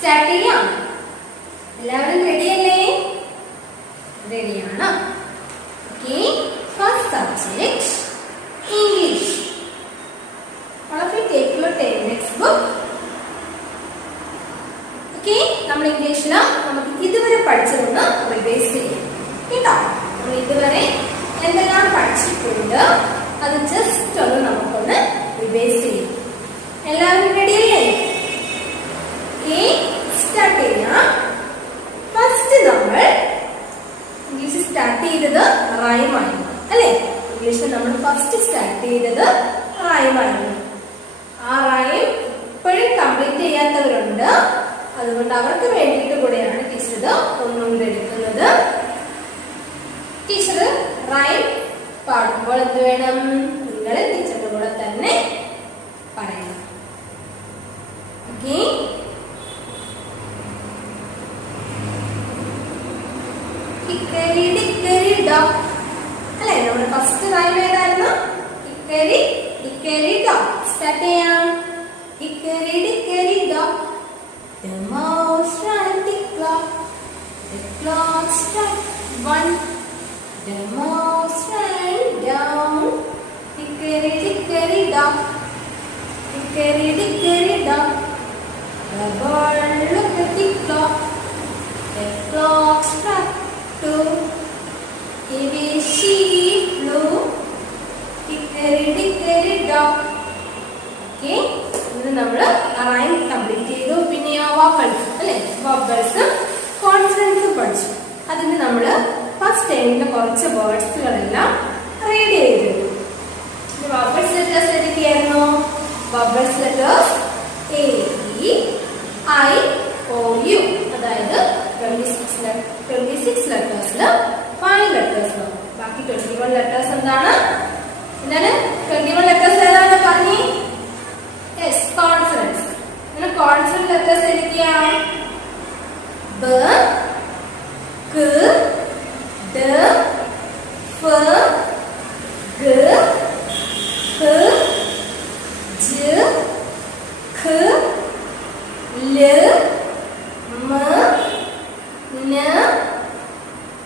Start ചെയ്യാം. എല്ലാവരും റെഡിയല്ലേ? റെഡിയാണ്. Okay, first subject English. All of you take your textbook. Okay, നമ്മൾ ഇംഗ്ലീഷിൽ നമുക്ക് ഇതുവരെ പഠിച്ചതൊന്ന് റിവൈസ് ചെയ്യാം കേട്ടോ. നമ്മൾ ഇതുവരെ എന്തെല്ലാം പഠിച്ചിട്ടുണ്ട് അത് ജസ്റ്റ് ഒന്ന് നമുക്കൊന്ന് റിവൈസ് ചെയ്യാം. എല്ലാവരും റെഡിയല്ലേ? ഓക്കെ, സ്റ്റാർട്ട് ചെയ്യാം. ഫസ്റ്റ് നമ്മൾ ഇംഗ്ലീഷ് സ്റ്റാർട്ട് ചെയ്തത് റൈമായിരുന്നു അല്ലേ? ഇംഗ്ലീഷിൽ നമ്മൾ ഫസ്റ്റ് സ്റ്റാർട്ട് ചെയ്തത് റൈമായിരുന്നു. ആ റൈം ഇപ്പോഴും കംപ്ലീറ്റ് ചെയ്യാത്തവരുണ്ട്. അതുകൊണ്ട് അവർക്ക് വേണ്ടിയിട്ട് കൂടെയാണ് ടീച്ചർ ഇത് ഒന്നുകൂടെ എടുക്കുന്നത്. ടീച്ചർ റൈം പാടുമ്പോൾ എന്ത് വേണം? നിങ്ങൾ ടീച്ചറുടെ കൂടെ തന്നെ പറയണം. ഓക്കെ, ഹിക്കരി ഡിക്കരി ഡോഗ് അല്ലേ? നമ്മുടെ ഫസ്റ്റ് റൈം ഏതായിരുന്നു? ഹിക്കരി ഡിക്കരി ഡോഗ്. സ്റ്റാർട്ട് ചെയ്യാം. ഹിക്കരി ഡിക്കരി dog. The mouse ran the clock. The clock struck 1. The mouse ran down. Hickory dickory dock. Hickory dickory dock. The bird looked at the clock. The clock struck 2. Away she flew. Hickory dickory dock. Okay, ഇത് നമ്മൾ rhyme complete ചെയ്തു. പിന്നെ vocals അല്ലേ? വോക്കൽസും കോൺസണൻസും പഠിച്ചു. അതിന് നമ്മൾ first ടൈമിന്റെ കുറച്ച് വേർഡ്സുകളെല്ലാം റീഡ് ചെയ്തു. വോക്കൽസ് ലെറ്റേഴ്സ് ഏതൊക്കെയായിരുന്നു? Vowels letters A E I O U. അതായത് 26 ലെറ്റേഴ്സിൽ 5 ലെറ്റേഴ്സ്. ബാക്കി 21 ലെറ്റേഴ്സ് എന്താണ്? 21 ലെറ്റേഴ്സ് ഏതാണ് പറഞ്ഞേ? Yes, consonants. Consonant letters ഏതൊക്കെയാണ്? ബ, ക, ഡ, ഫ, ഗ, ഹ, ജ, ഖ, ല, മ, ന,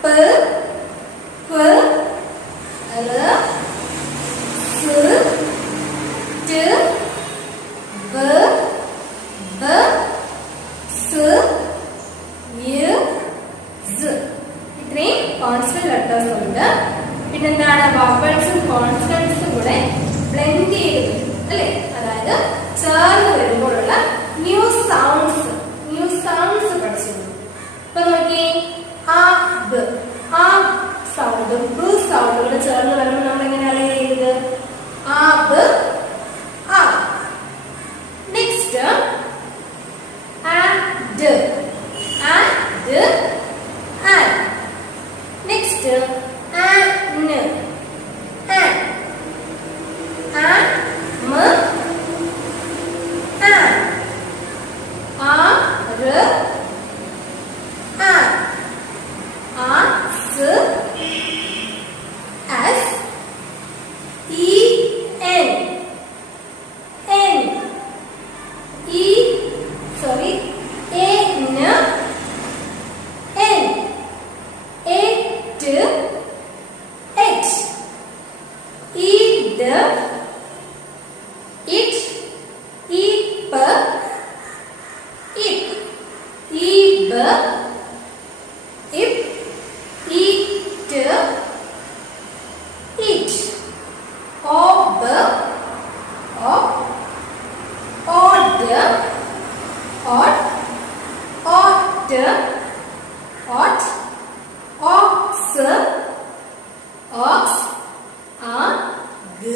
പ, ഫ, ര, സ, ട്, ബ, ബ, സ്, യ, സ്. ഇത്രയും കോൺസ്റ്റന്റ് ലെറ്റേഴ്സ് ഉണ്ട്. പിന്നെന്താണ്? വവൽസും കോൺസ്റ്റന്റ്സും കൂടെ ബ്ലെൻഡ് ചെയ്ത് അല്ലേ? അതായത് ചേർന്ന് വരുമ്പോഴുള്ള ന്യൂ സൗണ്ട്സ് പഠിച്ചിരുന്നു. ഇപ്പൊ നോക്കിയേ, ആ ബ്, ആ സൗണ്ടും ബ് സൗണ്ടും കൂടെ ചേർന്ന് വരുമ്പോൾ നമ്മൾ എങ്ങനെയാണ് ചെയ്യുന്നത്? ആ ബ് ആ. Next add, add, add. Next an, an, ആമ, ആൻ, ആറ്, ആൻ, ആസ്, ആസ്, ഈ എൻ, എൻ, ഈ സോറി എൻ, എൻ, എറ്റ്, എച്ച്, eed, it, eep, ip, eeb, ip, eat, it, ob, ob, od, ot, ot, ot, ox, ox, ag,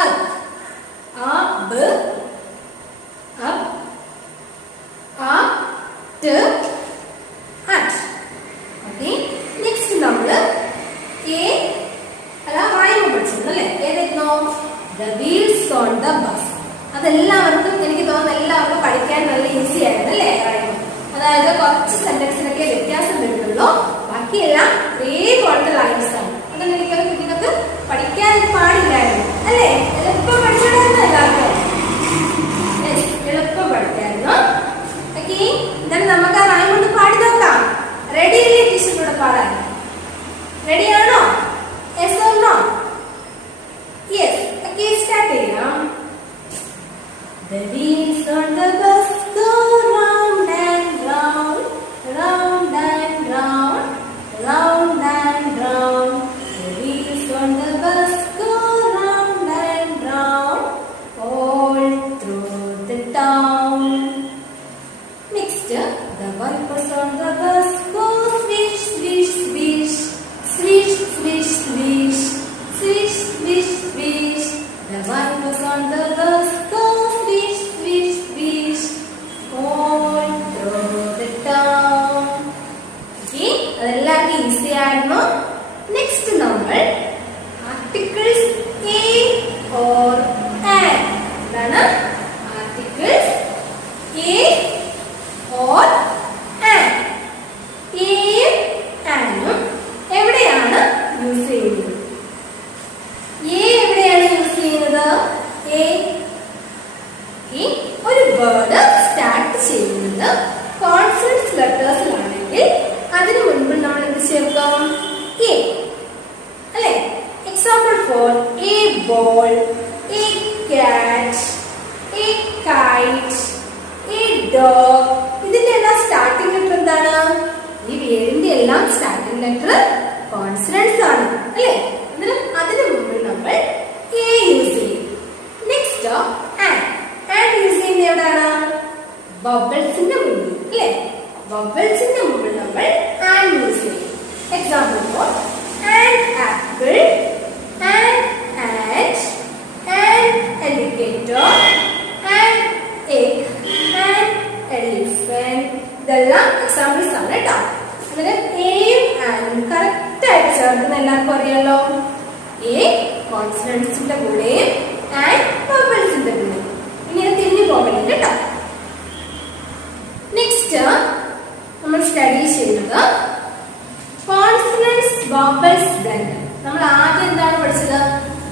ag, ab, ab, at, at. Okay, next നമ്മള് rhyme പഠിച്ചിരുന്നു അല്ലേ? ഏതായിരുന്നു? The wheels on the bus. അതെല്ലാവർക്കും എനിക്ക് തോന്നുന്നു എല്ലാവർക്കും പഠിക്കാൻ നല്ല ഈസി ആയിരുന്നു അല്ലേ? റൈം അതായത് കുറച്ച് സെന്റൻസിനൊക്കെ വ്യത്യാസം വരുന്നുള്ളൂ. ബാക്കിയെല്ലാം ഒരേപോലത്തെ ലൈൻസ് ആണ്. അതൊന്നും എനിക്ക് നിങ്ങൾക്ക് പഠിക്കാൻ പാടില്ലായിരുന്നു അല്ലേ? എളുപ്പം പഠിച്ചിടായിരുന്നു എല്ലാവർക്കും. എളുപ്പം പാടാൻ. റെഡിയാണോ? Yes or no? Yes. Okay, start ചെയ്യാം. The wheels on the bus go round and round, round and round, round and round. The wheels on the bus go round and round, all through the town. Next, the wipers on the bus go swish, swish, swish, swish, swish, swish, swish, swish, swish. The wipers on the bus go swish, swish, swish, all through the town. Okay, അതെല്ലാവർക്കും easy ആയിരുന്നു. Next നമ്മൾ articles A or an. എന്താണ് articles A or an? എയും ആനും എവിടെയാണ് use ചെയ്യുന്നത്? A എവിടെയാണ് use ചെയ്യുന്നത്? A ഒരു വേർഡ് സ്റ്റാർട്ട് ചെയ്യുന്നത് കോൺസണൻസ് ലെറ്റേഴ്സിലാണെങ്കിൽ അതിനു മുൻപ് നമ്മൾ എന്ത് ചേർക്കാം? എ അല്ലെ? Example for A ball, A കാറ്റ്, എ കൈറ്റ്, എ ഡോഗ്. ഇതിന്റെ എല്ലാം സ്റ്റാർട്ടിംഗ് ലെറ്റർ എന്താണ്? ഈ വേരിന്റെ എല്ലാം സ്റ്റാർട്ടിംഗ് ലെറ്റർ കോൺസണൻസ് ആണ് അല്ലെ? അതിനു മുമ്പിൽ നമ്മൾ എ യൂസ് ചെയ്യും. Next an. ആൻ യൂസ് ചെയ്യുന്നത് എവിടെയാണ്? ബബിൾസിന്റെ മുമ്പിൽ അല്ലെ? ബബിൾസിന്റെ മുമ്പിൽ നമ്മൾ ആൻ യൂസ് ചെയ്യും. Example for an apple, an and, an alligator, an egg, an elephant. ഇതെല്ലാം എക്സാമ്പിൾസ് ആണ് കേട്ടോ. അങ്ങനെ എയും ആനും കറക്റ്റ് ആയിട്ട് ചേർക്കുന്ന എല്ലാവർക്കും അറിയാലോ. എ കോൺസണൻസിന്റെ കൂടെയും ആൻ വവൽസിന്റെ കൂടെയും. ഇനി തിരിഞ്ഞു പോകണം കേട്ടോ. നെക്സ്റ്റ് നമ്മൾ സ്റ്റഡി ചെയ്യുന്നത് കോൺസണൻസ് വവൽസ് ബ്ലെൻഡ്. നമ്മൾ ആദ്യം എന്താണ് പഠിച്ചത്?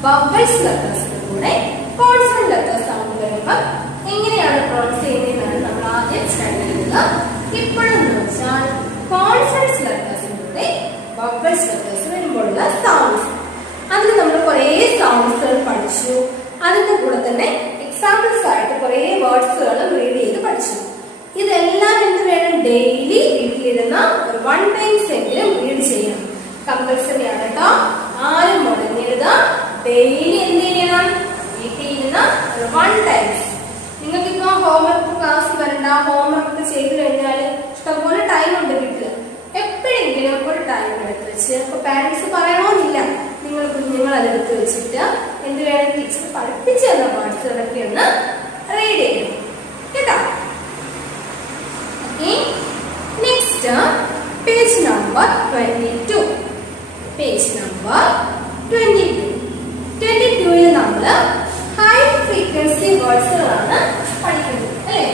വവൽസ് ലെറ്റേഴ്സിന്റെ കൂടെ കോൺസണന്റ് ലെറ്റേഴ്സ് സൗണ്ട് വരുമ്പോൾ എങ്ങനെയാണ് പ്രൊനൗൺസ് ചെയ്യുന്നതെന്നാണ് നമ്മൾ ആദ്യം സ്റ്റഡി ചെയ്തത്. ഇപ്പോഴെന്ന് വെച്ചാൽ കോൺസണൻസ് ലെറ്റേഴ്സിന്റെ കൂടെ വവൽസ് ലെറ്റേഴ്സ് വരുമ്പോഴുള്ള സൗണ്ട്സ്. അതിൽ നമ്മൾ കുറേ സൗണ്ട്സുകൾ പഠിച്ചു. അതിന്റെ കൂടെ തന്നെ എക്സാമ്പിൾസ് ആയിട്ട് കുറേ വേർഡ്സുകളും റീഡ് ചെയ്ത് പഠിച്ചു. ഇതെല്ലാം എന്ത് വേണം? ഡെയിലി വീട്ടിലിരുന്ന ഒരു 1 times എങ്കിലും റീഡ് ചെയ്യണം. കമ്പൽസറി ആണ് കേട്ടോ. ആരും മുടങ്ങരുത്. ഡെയിലി എന്ത് ചെയ്യണം? വീട്ടിലിരുന്ന ഒരു 1 times. നിങ്ങൾക്കിപ്പോ ഹോംവർക്ക് ക്ലാസ് വരണ്ട, ഹോംവർക്ക് ചെയ്ത് കഴിഞ്ഞാൽ ഇഷ്ടംപോലെ ടൈം ഉണ്ട് വീട്ടില്. എപ്പോഴെങ്കിലും ഒരു ടൈം എടുത്ത് വെച്ച്, ഇപ്പൊ പാരന്റ്സ് പറയണമെന്നില്ല, നിങ്ങൾ കുഞ്ഞുങ്ങൾ അതെടുത്ത് വെച്ചിട്ട് എന്ത് വേണം? ടീച്ചർ പഠിപ്പിച്ചു തന്ന വേർഡ്സുകളൊക്കെ ഒന്ന് റീഡ് ചെയ്യണം കേട്ടോ. Next page number 22. Page number 22. 22ൽ നമ്മൾ ഹൈ ഫ്രീക്വൻസി വേർഡ്സുകളാണ് പഠിക്കുന്നത് അല്ലേ?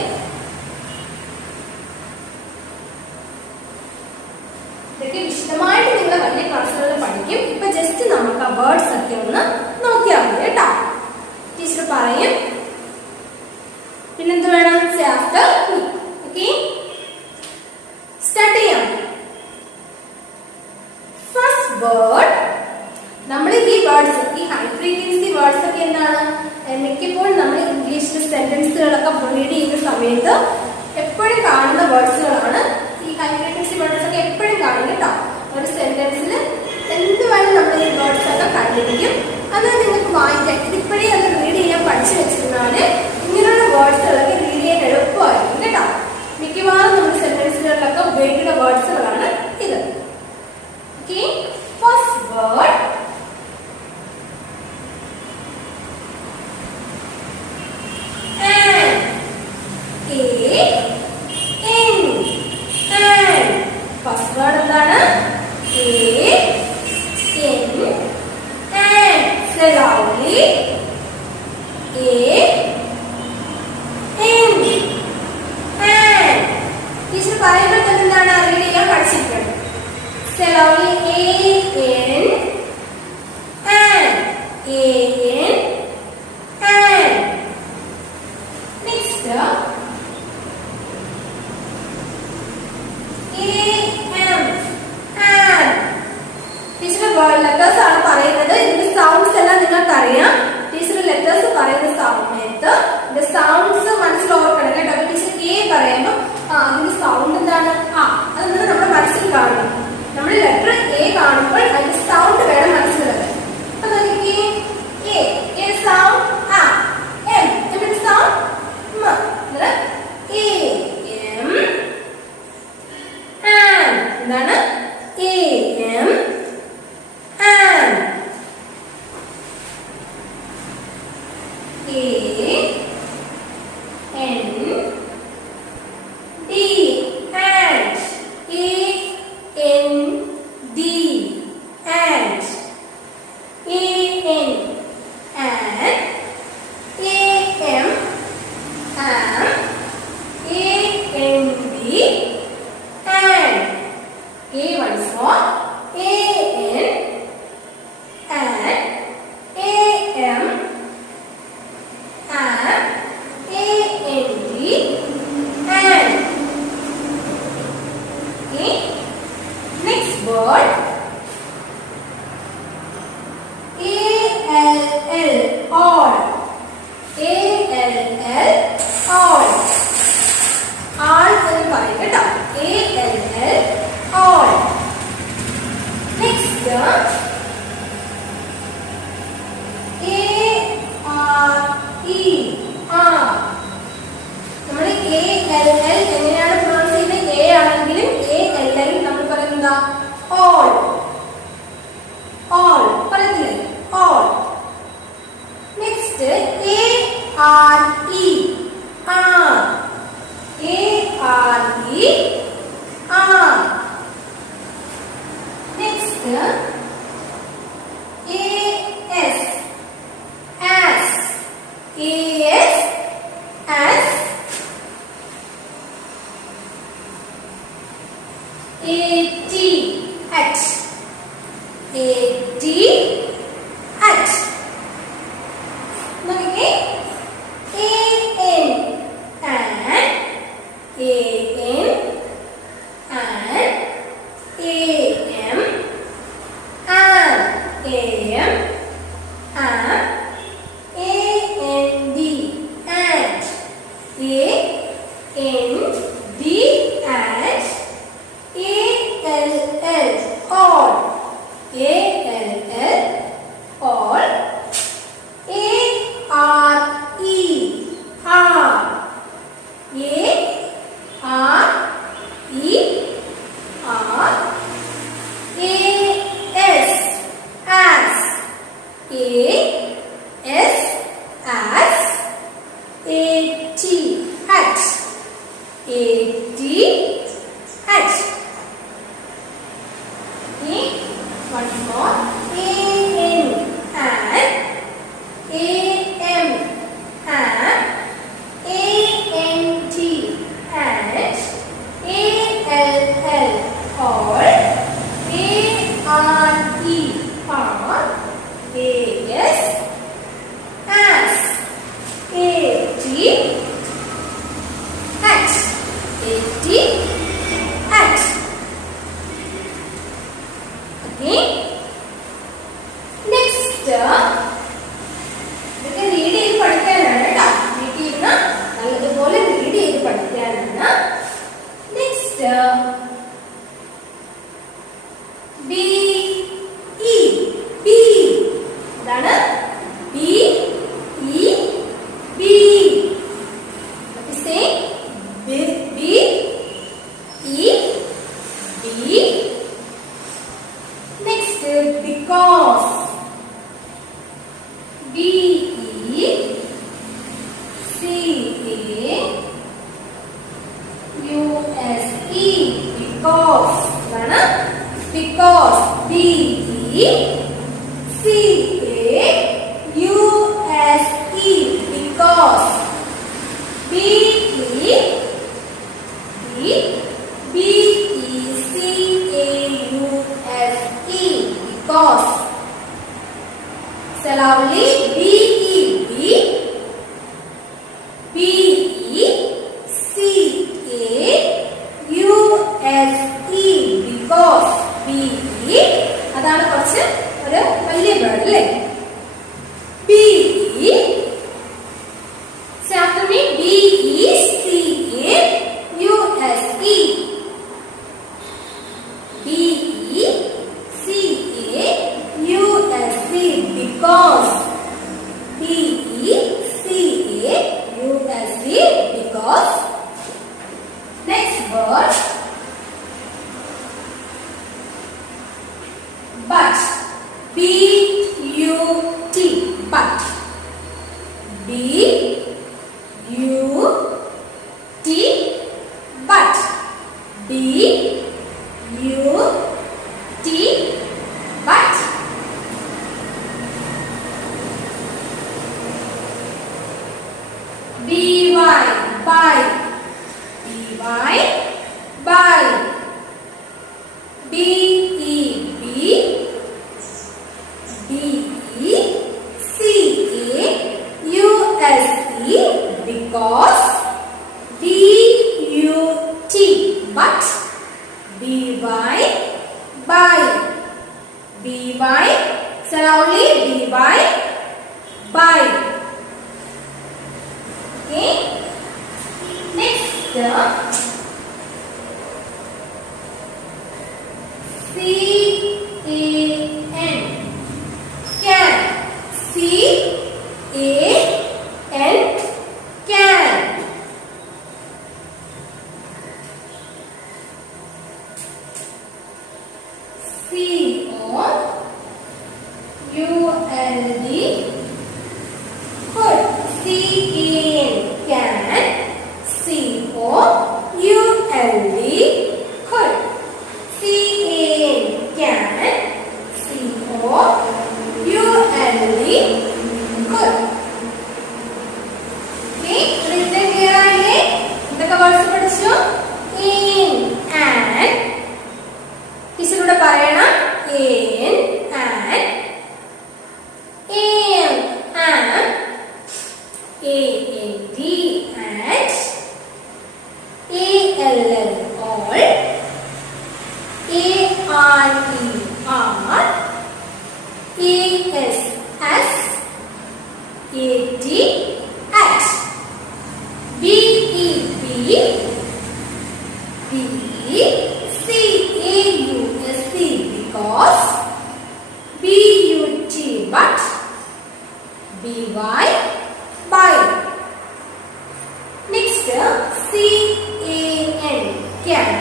ഇതൊക്കെ വിശദമായിട്ട് നിങ്ങൾ വലിയ ക്ലാസ്സുകളിൽ പഠിക്കും. ഇപ്പൊ ജസ്റ്റ് നമുക്ക് ആ വേർഡ്സ് ഒക്കെ ഒന്ന് നോക്കിയാൽ മതി കേട്ടോ. ടീച്ചർ പറയും, പിന്നെന്ത് വേണം? After me. ഓക്കെ, സ്റ്റാർട്ട് ചെയ്യാം. First word. നമ്മൾ ഈ വേർഡ്സ്, ഈ ഹൈ ഫ്രീക്വൻസി വേർഡ്സ് ഒക്കെ എന്താണ്? മിക്കപ്പോഴും നമ്മൾ ഇംഗ്ലീഷിൽ സെന്റൻസുകളൊക്കെ റീഡ് ചെയ്യുന്ന സമയത്ത് എപ്പോഴും കാണുന്ന വേർഡ്സുകളാണ് ഈ ഹൈ ഫ്രീക്വൻസി വേർഡ്സ് ഒക്കെ. എപ്പോഴും കാണും കേട്ടോ. ഒരു സെന്റൻസിൽ എന്ത് വേണം നമ്മൾ ഈ വേർഡ്സ് ഒക്കെ കണ്ടിരിക്കും. അത് നിങ്ങൾക്ക് വായിക്കാം. ഇതിപ്പോഴേ അത് റീഡ് ചെയ്യാൻ പഠിച്ചു വെച്ചിരുന്നാല് ഇങ്ങനെയുള്ള വേർഡ്സുകളൊക്കെ റീഡ് ചെയ്യാൻ എളുപ്പമായിരിക്കും കേട്ടോ. മിക്കവാറും നമ്മുടെ സെന്റൻസുകളിലൊക്കെ ഉപയോഗിക്കുന്ന വേർഡ്സുകളാണ് ഇത്. Okay, first word first word എന്താണ്? loudly. ടീച്ചർ പറയുമ്പോൾ തന്നെ എന്താണ് റീഡ് ചെയ്യാൻ പഠിച്ചിരിക്കണം. Say loudly Next am B U T but. B U T but. B Y by. B Y by. B E B. B E C A U S E because. B U T but. B Y by. B Y slowly. B Y by. Okay. Next C A N can. C A N can. C O U L D could. C A N can. C O U L D could. C A N can. C O U L D could. Okay, written here ആയില്ലേ? എന്തൊക്കെ words പഠിച്ചു? In and. ടീച്ചറോട് പറയണം. In and. Am am. AND and. ALL all. ARER. ASS. AT at. BEB. BECAUSE because. BUT but. BY by. Next CAN can.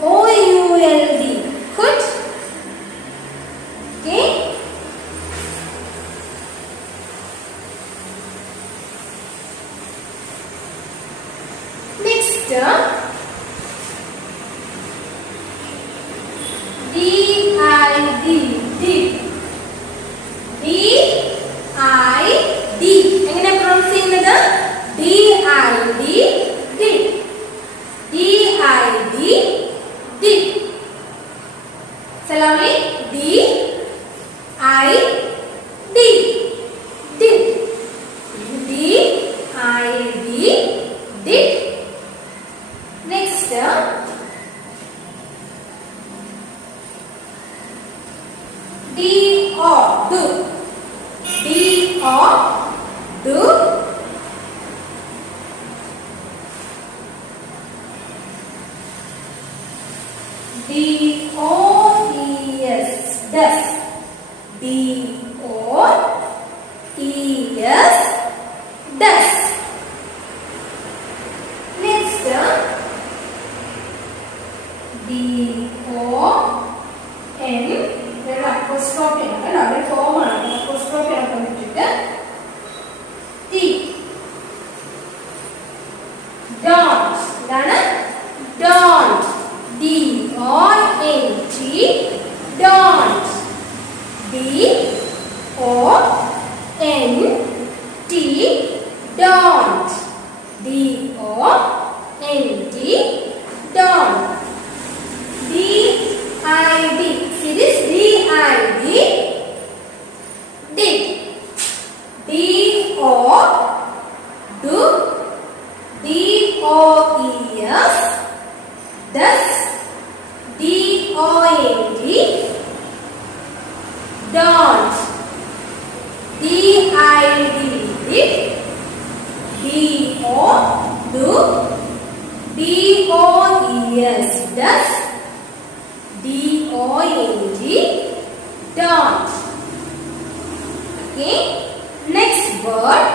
COULD could. Okay. Next DID did. DID എങ്ങനെ pronounce ചെയ്യുന്നത്? DID did. DID did. Slowly. DID did. DID did. Next DO do. DO do. DOES does. DOES does. Next DON apostrophe ആണ് അവിടെ form ആണ് apostrophe ആണ് കൊണ്ടിട്ട് T don't എന്താണ് don't DONT don't DONT don't DONT don't DID see this DID did DO do DOES does DONT don't DID did DO do DOES does DONT don't. Okay, next word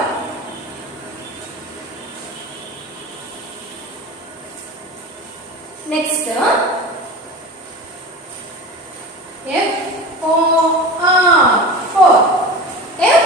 next FOR for F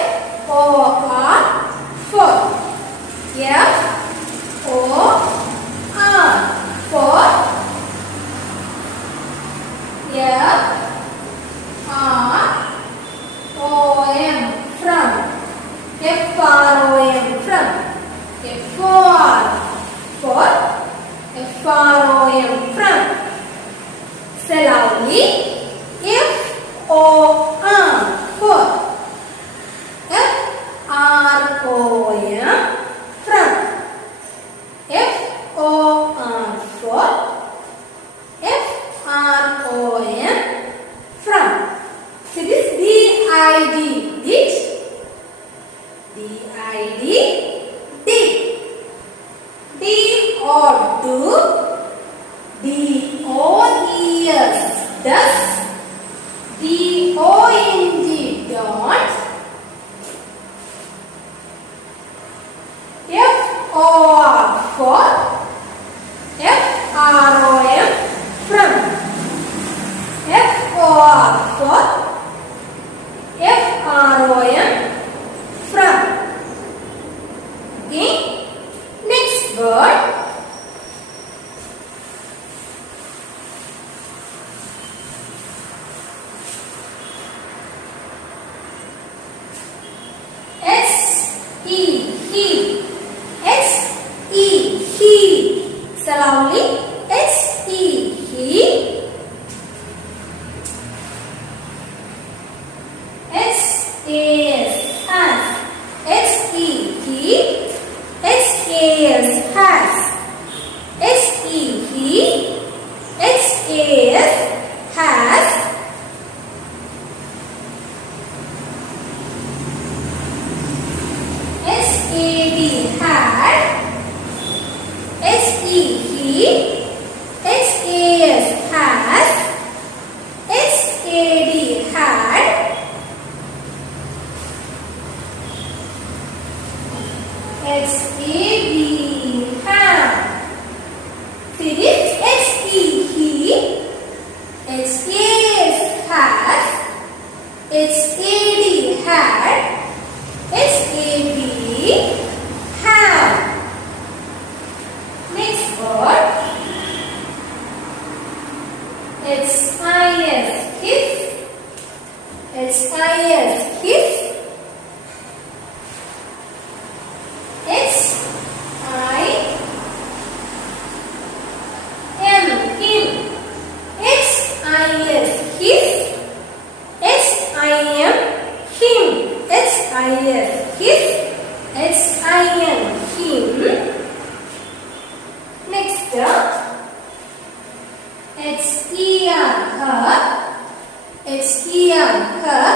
D-I-D, did. D-I-D, did. D-O-D, D-O-E-S, does. D-O-N-G, don't. F-O-R, for. F-R-O-M, from. F-O-R, for. F-R-O-M, from. Okay. Next word. S-E, he. S-E, he. Slowly. S-E, he. S-A-S, has. S-E, he. S-A-S, has. S-E, he. S-A-S, has. S-A-D, had. S-E, he. S-A-S, has. S-A-D, had. S-A-B, have. See this? S-E, he. S-A-S, has. S-A-D, had. S-A-B, have. Next word. S-I-S, his. S-I-S, his. S-I-M, him. S-I-S, his. S-I-M, him. S-I-S, his. S-I-M, him. Next, H-E-R, her. H-E-R, her.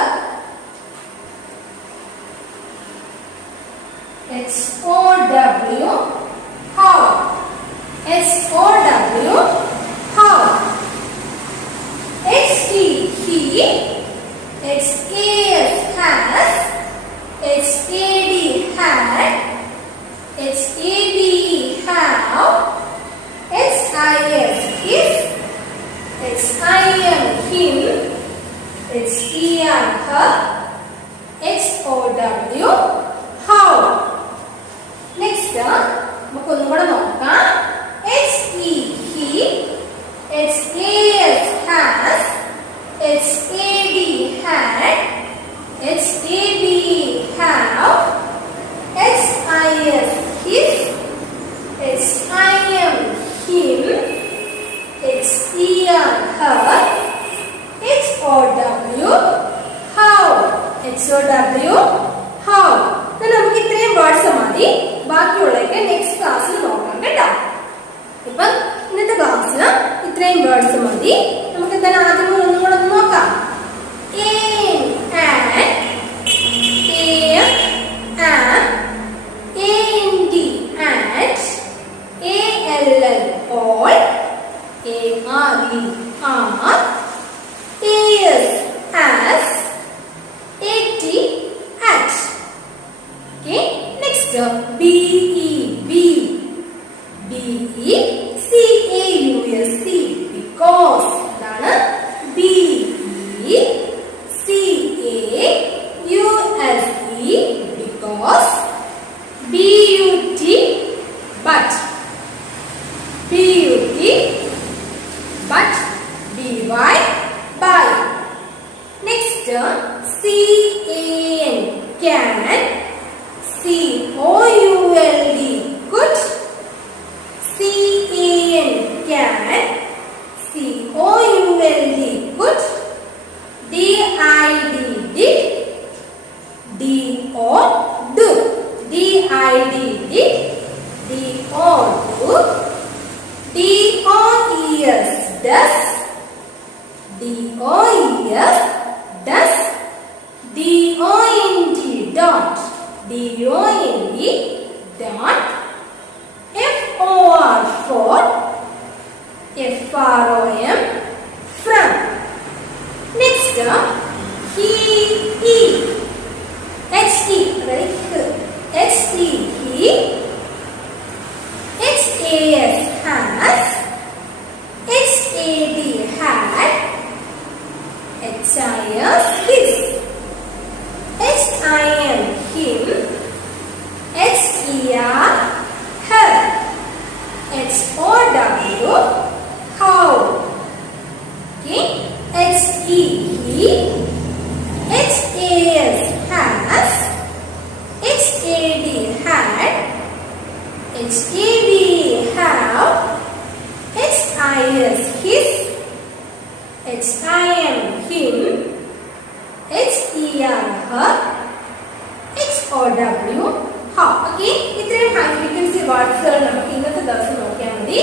H-O-W, how. H-O-W, how. H-E, he. H-A-S, has. H-A-D, had. H-A-B-E, how. H-I-S, his. H-I-M, him. H-E-R, her. H-O-W, how. Next, നമുക്ക് ഒന്നും കൂടെ നോക്കാം. H-E, he. H-A-S, has. H-A-D, had. H-A-B-E, have. H-I-S, his. H-I-M, him. H-E-R, her. H-O-W, how. H-O-W, how. നമുക്ക് ഇത്രയും words മതി. ബാക്കിയുള്ളതൊക്കെ next ക്ലാസ്സിൽ നോക്കാം കേട്ടോ. ഇപ്പം ഇന്നത്തെ ക്ലാസ്സിൽ ഇത്രയും വേർഡ്സ് മതി. നമുക്ക് എന്താണ് ആദ്യം ഒന്നും കൂടെ ഒന്ന് നോക്കാം. does DONT dot. DONT dot. FOR for FROM from. Next HE HE HE he. HAS has. HAD had. HIS his. HIM him. HER her. HOW how. Okay. HE he. HAS has. HAD had. HAB have. HIS his. HIM him. HER her. HOW how. Okay. ഇത്രയും high frequency വേർഡ്സുകൾ നമുക്ക് ഇന്നത്തെ ദിവസം നോക്കിയാൽ മതി.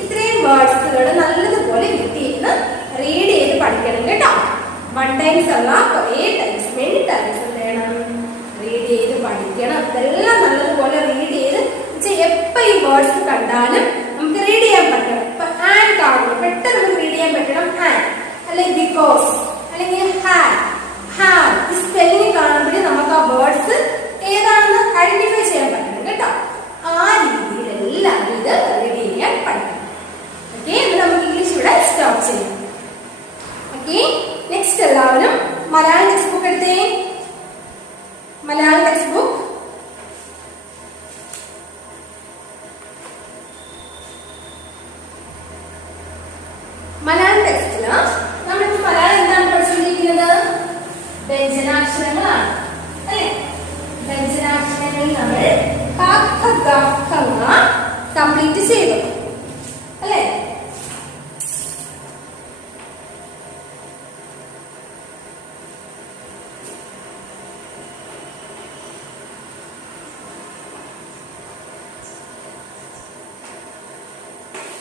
ഇത്രയും വേർഡ്സുകൾ നല്ലതുപോലെ കിട്ടിയിരുന്ന് read ചെയ്ത് പഠിക്കണം കേട്ടോ. വൺ ടൈംസ് അല്ല, കുറേ ടൈംസ്, മെനി ടൈംസ് എന്ത് ചെയ്യണം, റീഡ് ചെയ്ത് പഠിക്കണം. ഇതെല്ലാം നല്ലതുപോലെ റീഡ് ചെയ്ത് എപ്പോ ഈ വേർഡ്സ് കണ്ടാലും നമുക്ക് റീഡ് ചെയ്യാൻ പറ്റണം. ഇപ്പൊ ആൻഡ് കാണുമ്പോൾ പെട്ടെന്ന് നമുക്ക് റീഡ് ചെയ്യാൻ പറ്റണം. ആൻഡ് അല്ലെങ്കിൽ ബിക്കോസ് അല്ലെങ്കിൽ ഹാഡ് ഹാഡ് ഈ സ്പെല്ലിംഗ് കാണുമ്പോഴേ നമുക്ക് ആ വേർഡ്സ് ഏതാണെന്ന് ഐഡന്റിഫൈ ചെയ്യാൻ പറ്റണം കേട്ടോ. ആ രീതിയിൽ എല്ലാവരും ഇത് റീഡ് ചെയ്യാൻ പഠിക്കണം. ഓക്കെ, നമുക്ക് ഇംഗ്ലീഷ് ഇവിടെ സ്റ്റോപ്പ് ചെയ്യാം. ഓക്കെ, നെക്സ്റ്റ് എല്ലാവരും മലയാളം ടെക്സ്റ്റ് ബുക്ക് എടുത്തേ. മലയാളം ടെക്സ്റ്റ് ബുക്ക് മലയാളം ടെക്സ്റ്റില് നമ്മളിപ്പോ മലയാളം എന്താണ് പഠിച്ചുകൊണ്ടിരിക്കുന്നത്? വ്യഞ്ജനാക്ഷരങ്ങളാണ് അല്ലെ? വ്യഞ്ജനാക്ഷരങ്ങളിൽ നമ്മൾ കംപ്ലീറ്റ് ചെയ്തു അല്ലെ?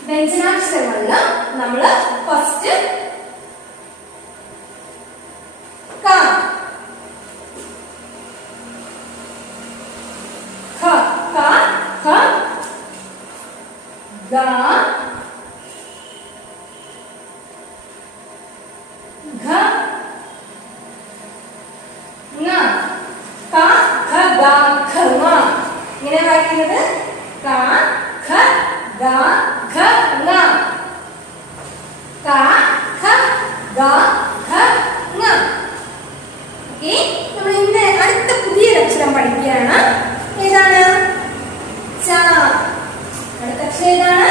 വ്യഞ്ജനാക്ഷരങ്ങളില് നമ്മള് ഫസ്റ്റ് ക ഖ ക ഖ ഗ ഘ ങ ക ഖ ഗ ഘ ങ. ഇങ്ങനെ വായിക്കുന്നത് ക ഖ ഗ ഘ ങ. ക ഖ ഗ ഘ ങ. ഓക്കേ, നമ്മൾ ഇന്ന് അടുത്ത പുതിയൊരു അക്ഷരം പഠിക്കുകയാണ്. ഏതാണ്? ച. അടുത്ത അക്ഷരം ഏതാണ്?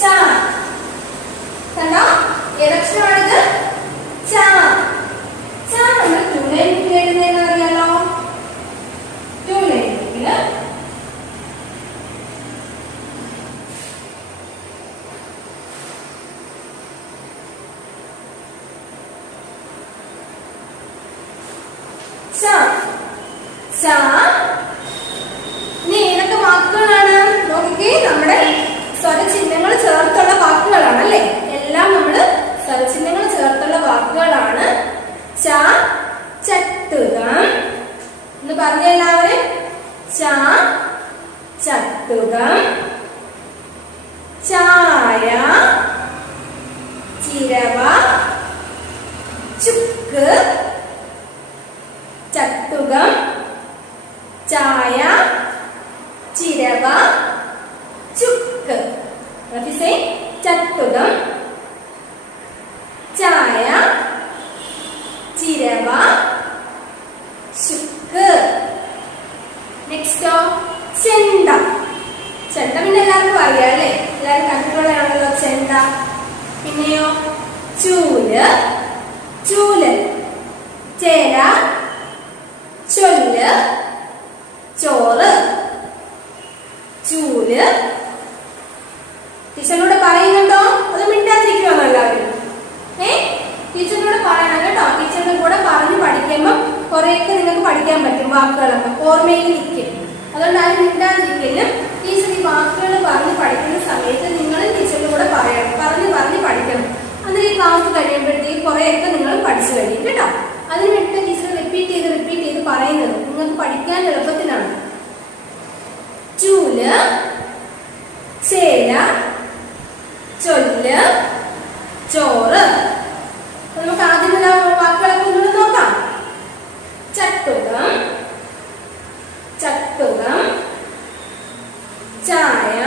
ച. കണ്ടോ? ഏതക്ഷരമാണിത്? ച. ച നമ്മൾ ടു ലൈൻ ബുക്കിൽ എഴുതുന്നതെന്ന് അറിയാലോ. ടു ലൈൻ ബുക്കില് ഇനി ഏതൊക്കെ വാക്കുകളാണ് നോക്കിക്കേ? നമ്മുടെ സ്വരചിഹ്നങ്ങൾ ചേർത്തുള്ള വാക്കുകളാണ് അല്ലെ? എല്ലാം നമ്മള് സ്വരചിഹ്നങ്ങൾ ചേർത്തുള്ള വാക്കുകളാണ്. ച, ചട്ടുകം എന്ന് പറഞ്ഞ എല്ലാവരും. ച, ചട്ടുകം. ചായ, ചിരവ, ചുക്ക്. ചട്ടുകം, ചായ, ചിരവ, ചുക്ക്. ചട്ടുകം, ചായ, ചിരവ, ചുക്ക്. നെക്സ്റ്റോ ചെണ്ട. ചെണ്ട പിന്നെ എല്ലാവർക്കും അറിയാം അല്ലെ? എല്ലാവരും കണ്ടിട്ടുള്ളതാണല്ലോ ചെണ്ട. പിന്നെയോ ചൂല്, ചൂലൻ. ചേര, ചൊല്ല്, ചോറ്. ചൂല്. ടീച്ചറിനോട് പറയുന്നുണ്ടോ? അത് മിണ്ടാതിരിക്കുവാണോ എല്ലാവരും? ടീച്ചറിനോട് പറയണം കേട്ടോ. ടീച്ചറിന്റെ കൂടെ പറഞ്ഞ് പഠിക്കുമ്പോൾ കുറെയൊക്കെ നിങ്ങൾക്ക് പഠിക്കാൻ പറ്റും. വാക്കുകളൊക്കെ ഓർമ്മയിൽ നിൽക്കും. അതുകൊണ്ട് അത് മിണ്ടാതിരിക്കലും. ടീച്ചർ ഈ വാക്കുകൾ പറഞ്ഞ് പഠിക്കുന്ന സമയത്ത് നിങ്ങളും ടീച്ചറിന്റെ കൂടെ പറയണം. പറഞ്ഞ് പഠിക്കണം. അതിൽ ക്ലാസ് കഴിയുമ്പോഴത്തേക്ക് കുറെയൊക്കെ നിങ്ങൾ പഠിച്ചു കഴിയും കേട്ടോ. അതിന് വേണ്ടി ടീച്ചർ റിപ്പീറ്റ് ചെയ്ത് പറയുന്നത് നിങ്ങൾക്ക് പഠിക്കാൻ എളുപ്പത്തിനാണ്. ചൂല്, ചേല, ചൊല്ല്, ചോറ്. നമുക്ക് ആദ്യമുള്ള വാക്കുകളൊക്കെ ഒന്നുകൂടെ നോക്കാം. ചട്ടുകം, ചട്ടുകം, ചായ,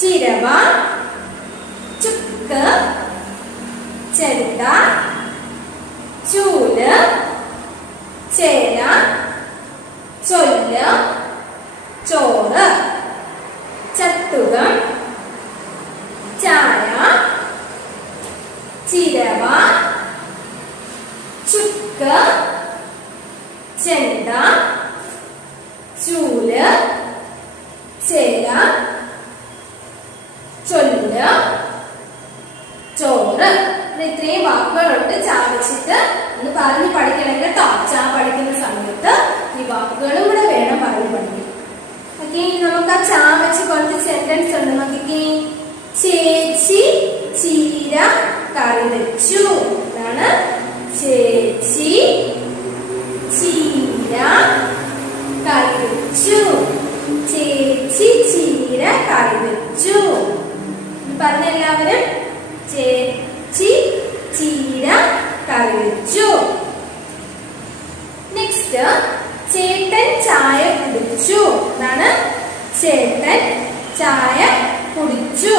ചിരവ, ചുക്ക്, ചെണ്ട, ചൂല്, ചേന, ചൊല്ല്, ചോറ്. ചട്ടുകം, ചായ, ചിരവ, ചുക്ക്, ചെണ്ട, ചൂല്, ചേല, ചൊല്ല്, ചോറ്. ഇത്രയും വാക്കുകളുണ്ട്. ചാ വെച്ചിട്ട് ഒന്ന് പറഞ്ഞ് പഠിക്കണം കേട്ടോ. ചാ പഠിക്കുന്ന സമയത്ത് ഈ വാക്കുകളും കൂടെ വേണം പറഞ്ഞ് പഠിക്കാൻ. ഓക്കെ, നമുക്ക് ആ ചാ വെച്ച് കുറച്ച് സെന്റൻസ് ഉണ്ട്. നോക്കിക്കേ. ചേച്ചി ചീര കറി വെച്ചു. അതാണ് ചേച്ചി ചീര കറി വെച്ചു. ചേച്ചി ചീര കറി വെച്ചു. പറഞ്ഞ എല്ലാവരും ചേച്ചി ചീര കറി വെച്ചു. നെക്സ്റ്റ്, ചേട്ടൻ ചായ കുടിച്ചു. അതാണ് ചേട്ടൻ ചായ കുടിച്ചു.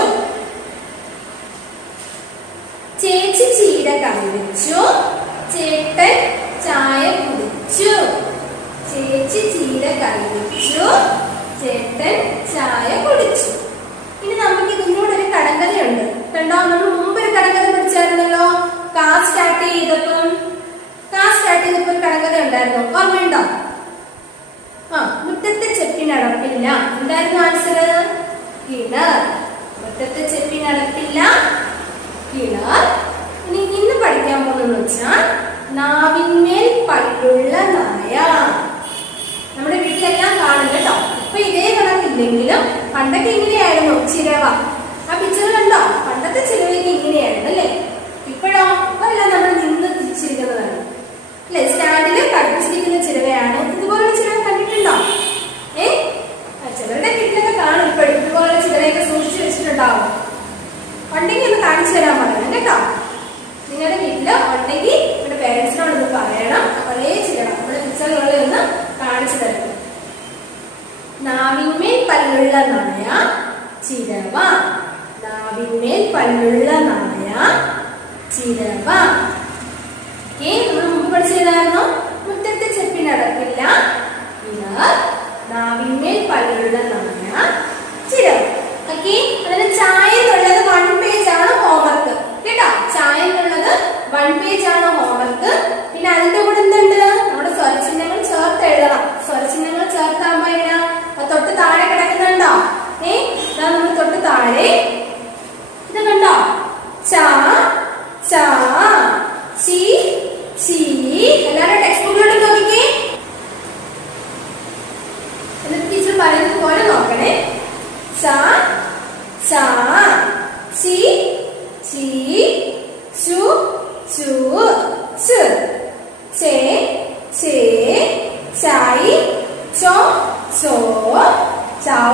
ചേച്ചി ചീര കറി വെച്ചു. ചേട്ടൻ ചായ കുടിച്ചു. ചേച്ചി ചീര കറി വെച്ചു. ചേട്ടൻ ചായ കുടിച്ചു. ഇനി നമുക്ക് ഇതിനോട് ഒരു കടങ്കഥയുണ്ട്. കണ്ടോ, നമ്മൾ മുമ്പ് ഒരു കടങ്കഥ പഠിച്ചായിരുന്നല്ലോ. കാ സ്റ്റാർട്ട് ചെയ്തപ്പോ ഒരു കടങ്കഥ ഉണ്ടായിരുന്നു. ഓർമ്മയുണ്ടോ? മുറ്റത്തെ ചെപ്പിനടപ്പില്ല. എന്തായിരുന്നു ആൻസർ? കിണർ. മുറ്റത്തെ ചെപ്പിനടപ്പില്ല, കിണർ. ഇനി ഇന്ന് പഠിക്കാൻ പോകുന്നതെന്ന് വെച്ചാൽ നാവിന്മേൽ പല്ലുള്ള നായ. നമ്മുടെ വീട്ടിലെല്ലാം കാണും കേട്ടോ. ഇപ്പൊ ഇതേ കണക്കില്ലെങ്കിലും പണ്ടൊക്കെ ഇങ്ങനെയായിരുന്നു ചിരവ. ആ പിക്ചർ കണ്ടോ? പണ്ടത്തെ ചിരവയൊക്കെ ഇങ്ങനെയായിരുന്നു അല്ലേ? ഇപ്പോഴോ? എല്ലാം നമ്മൾ നിന്ന് തിരിച്ചിരിക്കുന്നതാണ് അല്ലെ? സ്റ്റാൻഡില് കടിച്ചിരിക്കുന്ന ചിരവയാണ്. ഇതുപോലുള്ള ചിരവ കണ്ടിട്ടുണ്ടോ? ചിലരുടെ വീട്ടിലൊക്കെ കാണും. ഇപ്പോഴും ഇതുപോലുള്ള ചിരവയൊക്കെ സൂക്ഷിച്ചു വെച്ചിട്ടുണ്ടാവും. ഉണ്ടെങ്കിൽ ഒന്ന് കാണിച്ചു തരാൻ പറയണം കേട്ടോ. നിങ്ങളുടെ വീട്ടില് ഉണ്ടെങ്കിൽ നിങ്ങളുടെ പേരൻസിനോടൊന്ന് പറയണം. പഴയ ചിരവ നമ്മുടെ പിക്ചറുകളിൽ ഒന്ന് കാണിച്ചു തരണം. നാവിന്മേൽ പല്ലുള്ള നായ ചിരവ. നാവിന്മേൽ പല്ലുള്ള നായ ചിരവ. നമ്മൾ മുമ്പ് പഠിച്ചതായിരുന്നു. മുറ്റത്തെ ചെപ്പിനടപ്പില്ല, കിണർ. നാവിന്മേൽ പല്ലുള്ള നായ ചിരവ. ഓക്കെ, അതിന് ചായ എന്നുള്ളത് 1 പേജ് ആണ് ഹോംവർക്ക് കേട്ടോ. ചായ എന്നുള്ളത് 1 പേജ് ആണ് ഹോംവർക്ക്. പിന്നെ അതിന്റെ കൂടെ എന്തുണ്ട്? നമ്മുടെ സ്വരചിഹ്നങ്ങൾ ചേർത്ത് എഴുതണം. സ്വരചിഹ്നങ്ങൾ ചേർത്താകുമ്പോ എങ്ങനെയാ? തൊട്ട് താഴെ കിടക്കുന്നുണ്ടോ? നമ്മൾ തൊട്ട് താഴെ ഇത് കണ്ടോ? ചാ, ചാ, ചീ, ചീ. എല്ലാവരും ടെക്സ്റ്റ് ബുക്കിലോട്ട് നോക്കിക്കേ. എന്നിട്ട് ടീച്ചർ പറയുന്നത് പോലെ നോക്കണേ. ചാ, ചാ, ചീ, ചീ, ചു, ചു, ച്, ചേ, ചേ, ചായ്, ചോ, ചോ, ചൗ,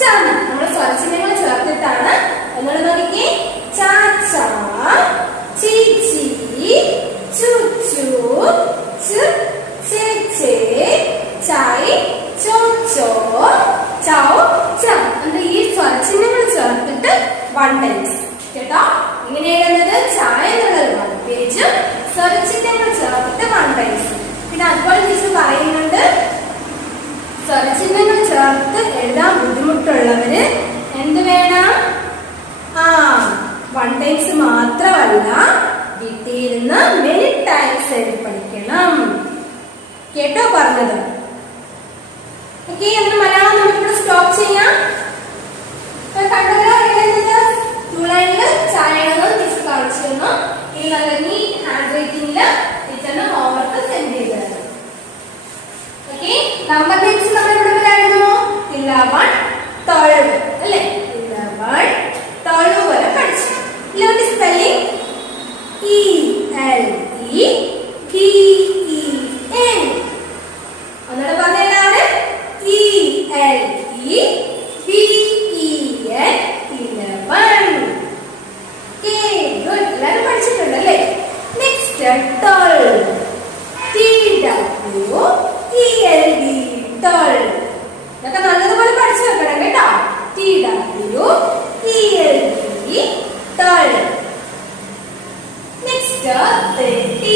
ചം. നമ്മുടെ സ്വരചിഹ്നങ്ങൾ ചേർത്തിട്ടാണ്. ഒന്നുകൂടെ നോക്കിക്കേ. ചാ, ചാ, ചീ, ചീ, ചു, ചു, ച്, ചേ, ചേ, ചായ്, ചോ, ചോ, ചൗ, ചം. എന്നിട്ട് ഈ സ്വരചിഹ്നങ്ങൾ ചേർത്തിട്ട് 1 ടൈംസ് കേട്ടോ. ഇങ്ങനെ എഴുതുന്നത് ചായ എന്നുള്ളത് 1 പേജും സ്വരചിഹ്നങ്ങൾ ചേർത്തിട്ട് 1 ടൈംസ്. പിന്നെ അതുപോലെ ടീച്ചർ പറയുന്നുണ്ട്, സ്വരചിഹ്നങ്ങൾ ചേർത്ത് എഴുതാൻ ബുദ്ധിമുട്ടുള്ളവര് എന്ത് വേണം? 1 ടൈംസ് മാത്രമല്ല, വീട്ടിലിരുന്ന് മെനി ടൈംസ് എഴുതി പഠിക്കണം കേട്ടോ പറഞ്ഞത്. ഓക്കെ, അതിന് മലയാളം നമുക്കിവിടെ സ്റ്റോപ്പ് ചെയ്യാം. കണ്ടല്ലോ എഴുതുന്നത് 2 ലൈനില് ചായകളെന്ന് ടീച്ചർ കാണിച്ചു തന്നു. ഇനി നല്ല നീറ്റ് ഹാൻഡ് റൈറ്റിംഗില് ടീച്ചറിന് ഹോംവർക്ക് സെൻഡ് ചെയ്ത് തരണം. ഓക്കെ, നമ്പർ നെയിംസ് നമ്മൾ ഇവിടെ പറയായിരുന്നു 11, 12 അല്ലേ? 11, 12 വരെ പഠിച്ചു. 11 ELEVEN. ഒന്നുകൂടെ പറഞ്ഞ എല്ലാവരും ELEVEN 11. Okay, good. എല്ലാവരും പഠിച്ചിട്ടുണ്ടല്ലേ? Next 12. TWELD 12. ഇതൊക്കെ നല്ലതുപോലെ പഠിച്ചു വെക്കണം കേട്ടോ. TWELD 12. Next 30.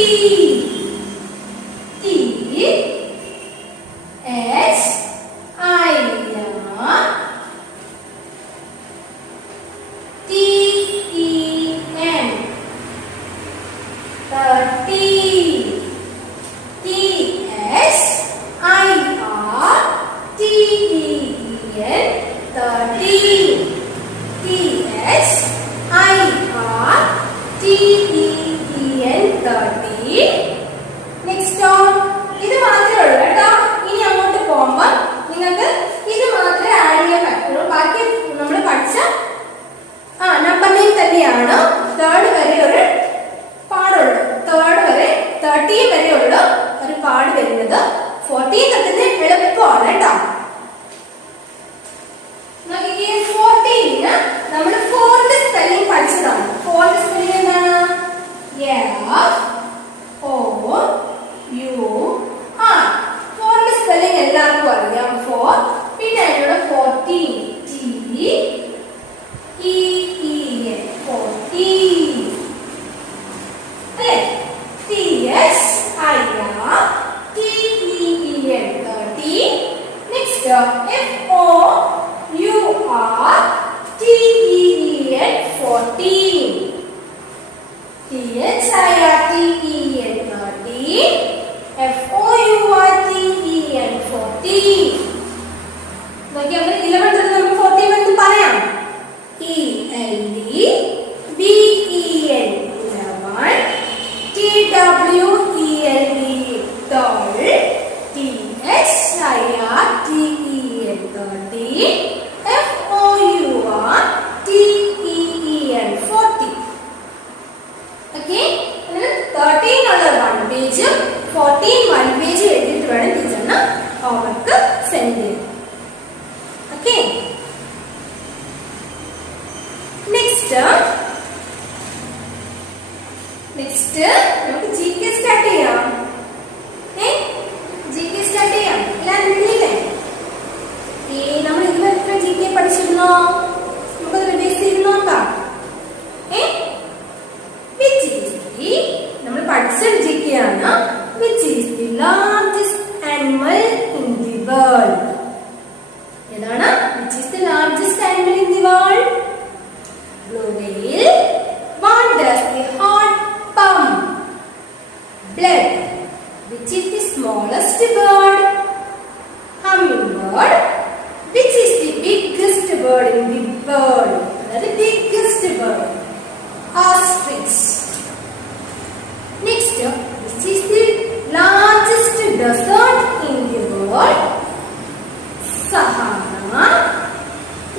ഇത് മാത്രമേ ഉള്ളൂ കേട്ടോ. ഇനി അങ്ങോട്ട് പോകുമ്പോ നിങ്ങൾക്ക് ഇത് മാത്രമേ ആഡ് ചെയ്യാൻ പറ്റുള്ളൂ. ബാക്കി നമ്മൾ പഠിച്ച നമ്പർ നെയിം തന്നെയാണ്. തേർഡ് വരെ ഒരു പാടുള്ളൂ. തേർഡ് വരെ 13 വരെ ഉള്ള ഒരു പാട് വരുന്നത്. 14 തൊട്ടത് എളുപ്പമാണ് കേട്ടോ. 14 നമ്മൾ ഫോർത്ത് സ്പെല്ലിംഗ് പഠിച്ചതാണ്. ഫോർത്ത് സ്പെല്ലിംഗ് എന്താണ്? FOUR. ഫോറിന്റെ സ്പെല്ലിംഗ് എല്ലാവർക്കും അറിയാം. ഫോർ, പിന്നെ അതിലൂടെ 14 TEEN 14 അല്ലേ? THIRTEEN 13. Next FOURTEEN 14. THIRTEEN 13. FOURTEEN 14. നോക്കി അങ്ങനെ 11 തൊട്ട് നമുക്ക് 14 വരെ പറയാം. ELDBEN 11. TWELD 12. THIRTEEN 13. FOURTEEN 14. Okay, 13 ഉള്ള 1 പേജും 14 1 പേജ് എഴുതിയിട്ട് വേണം ടീച്ചറിന് ഹോംവർക്ക് സെൻഡ് ചെയ്യാൻ. ഓക്കെ, നെക്സ്റ്റ് നമുക്ക് GK സ്റ്റാർട്ട് ചെയ്യാം. GK സ്റ്റാർട്ട് ചെയ്യാം. എല്ലാവരും റെഡിയല്ലേ? നമ്മൾ ഇതുവരെ GK പഠിച്ചിരുന്നോ? നമുക്കത് റിവൈസ് ചെയ്ത് നോക്കാം. നമ്മൾ പഠിച്ച GK ആണ്. Which is the largest animal in the world? ഏതാണ്? Which is the largest animal in the world? Blue whale. What does the heart pump? Blood. Which is the smallest bird? Hummingbird. Which is the biggest bird in the world? That is the biggest bird. Ostrich. Next, which is the largest desert in the world? Sahara.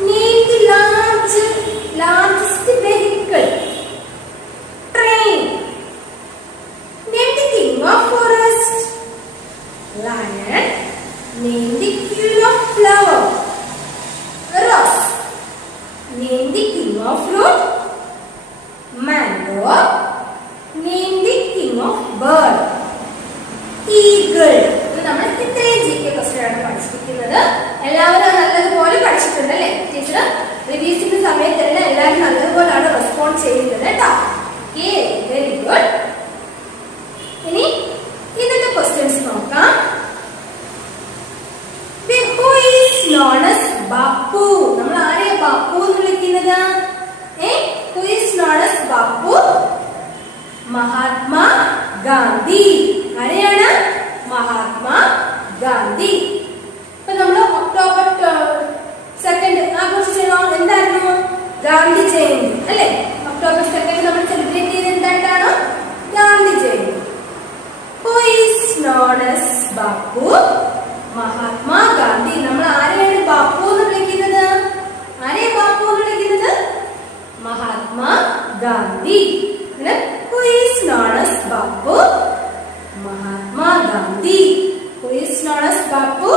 Name the largest vehicle. Train. Name the king of forest. Lion. Name the queen of flower. Rose. Name the king of fruit. Mango. Name the king of bird. Eagle. നമ്മൾ ഇത്രയും GK question ആണ് പഠിച്ചിരിക്കുന്നത്. എല്ലാവരും നല്ലതുപോലെ പഠിച്ചിട്ടുണ്ടല്ലേ? Teacher റിവ്യൂസിന്റെ സമയത്ത് തന്നെ എല്ലാവരും നല്ലതുപോലെയാണ് respond ചെയ്യുന്നത് കേട്ടോ. Very good. ഇനി ഇന്നത്തെ ക്വസ്റ്റ്യൻസ് നോക്കാം. Who is known as Bapu? നമ്മൾ ആരെയാ ബാപ്പു എന്ന് വിളിക്കുന്നത്? Who is known as Bapu? Mahatma Gandhi. ആരെയാണ്? മഹാത്മാ ഗാന്ധി. ഇപ്പൊ നമ്മൾ ഒക്ടോബർ 2 ആഘോഷിച്ചോ? എന്തായിരുന്നു? ഗാന്ധി ജയന്തി അല്ലെ? ഒക്ടോബർ 2 നമ്മൾ സെലിബ്രേറ്റ് ചെയ്ത് എന്താണ്? Gandhi Jayanti. Who is known as Bapu? Mahatma Gandhi. നമ്മൾ ആരെയാണ് ബാപ്പു എന്ന് വിളിക്കുന്നത്? ആരെയാ ബാപ്പു എന്ന് വിളിക്കുന്നത്? Mahatma Gandhi. Who is Gandhi. Who is known as Bapu?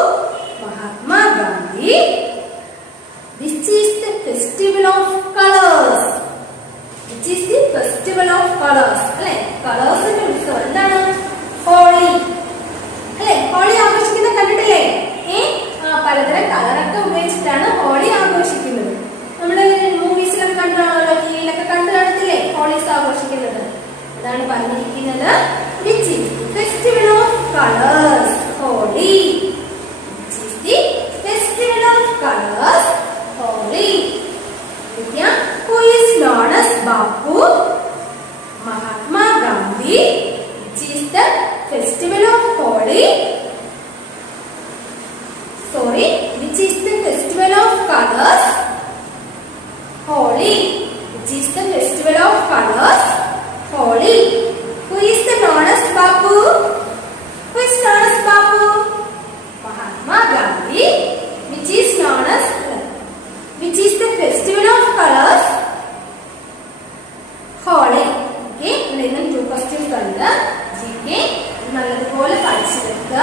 Mahatma Gandhi. Which is the festival of colors? Which is the festival of colors? അല്ലേ കളേഴ്സിന്റെ ഉത്സവം എന്താണ്? ഹോളി അല്ലേ? ഹോളി ആഘോഷിക്കുന്ന കണ്ടിട്ടില്ലേ? പലതരം കളറൊക്കെ ഉപയോഗിച്ചിട്ടാണ് ഹോളി ആഘോഷിക്കുന്നത്. നമ്മള് മൂവീസിലൊക്കെ കണ്ടാണല്ലോ, ടിവിയിലൊക്കെ കണ്ടു കാണത്തില്ലേ ഹോളീസ് ആഘോഷിക്കുന്നത്? അതാണ് പറഞ്ഞിരിക്കുന്നത് which is the festival of colors? Holi. Which is the festival of colors? Holi. Who is known as Bapu? Mahatma Gandhi. Which is the festival of Holi? Sorry, which is the festival of colors? Holi. Which is the festival of colors? Holi. Who is the known as Bapu? Who is known as Bapu? Mahatma Gandhi. Which is known as which is the festival of colors? Holi. Okay, we will do 2 questions under GK. നല്ലതുപോലെ പഠിച്ചു വെക്കുക.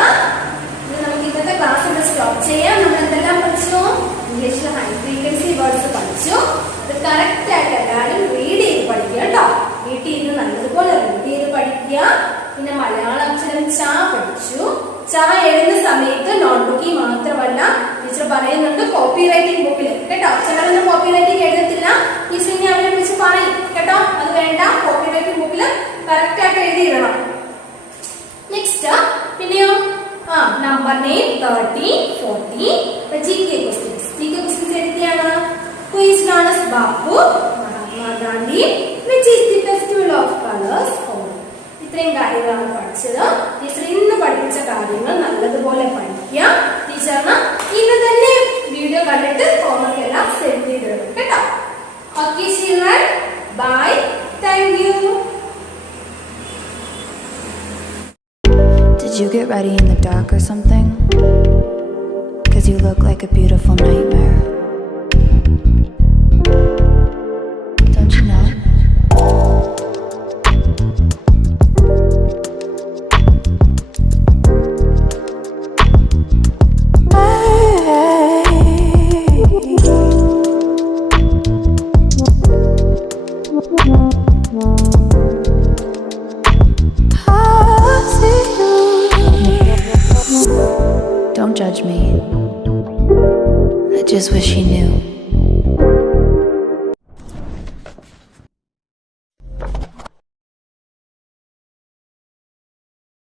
നമുക്ക് ഇന്നത്തെ class ഇവിടെ stop ചെയ്യാം. നമ്മൾ എന്തെല്ലാം പഠിച്ചു? ഇംഗ്ലീഷിൽ ഹൈ ഫ്രീക്വൻസി വേർഡ്സ് പഠിച്ചു. അത് കറക്റ്റ് ആയിട്ട് എല്ലാവരും റീഡ് ചെയ്ത് പഠിക്കുക കേട്ടോ. വീട്ടിൽ ഇരുന്ന് നല്ലതുപോലെ റീഡ് ചെയ്ത് പഠിക്കുക. പിന്നെ മലയാള അക്ഷരം ച പഠിച്ചു. ച എഴുതുന്ന സമയത്ത് നോട്ട്ബുക്കിൽ മാത്രമല്ല, ടീച്ചർ പറയുന്നുണ്ട് കോപ്പി റൈറ്റിംഗ് ബുക്കിൽ കേട്ടോ. ചിലരൊന്നും കോപ്പി റൈറ്റിംഗ് എഴുതത്തില്ല. ടീച്ചർ ഇനി അവരെ വിളിച്ച് പറയും കേട്ടോ. അത് വേണ്ട, കോപ്പി റൈറ്റിംഗ് ബുക്കിൽ കറക്റ്റ് ആയിട്ട് എഴുതിയിടണം. നെക്സ്റ്റ് പിന്നെയോ number 9, 13, 14 GK questions. GK questions എഴുതിയാണ്. Who is known as Bapu? Mahatma Gandhi. Which is the festival of colors? Holi. ഇത്രയും കാര്യങ്ങളാണ് പഠിച്ചത്. ടീച്ചർ ഇന്ന് പഠിപ്പിച്ച കാര്യങ്ങൾ നല്ലതുപോലെ പഠിക്കുക. ടീച്ചറിന് ഇന്ന് തന്നെ വീഡിയോ കണ്ടിട്ട് ഹോംവർക്ക് എല്ലാം സെൻഡ് ചെയ്തിടും കേട്ടോ. Okay children, bye, thank you. Did you get ready in the dark or something? 'Cause you look like a beautiful nightmare. Don't you know? Don't judge me. I just wish you knew.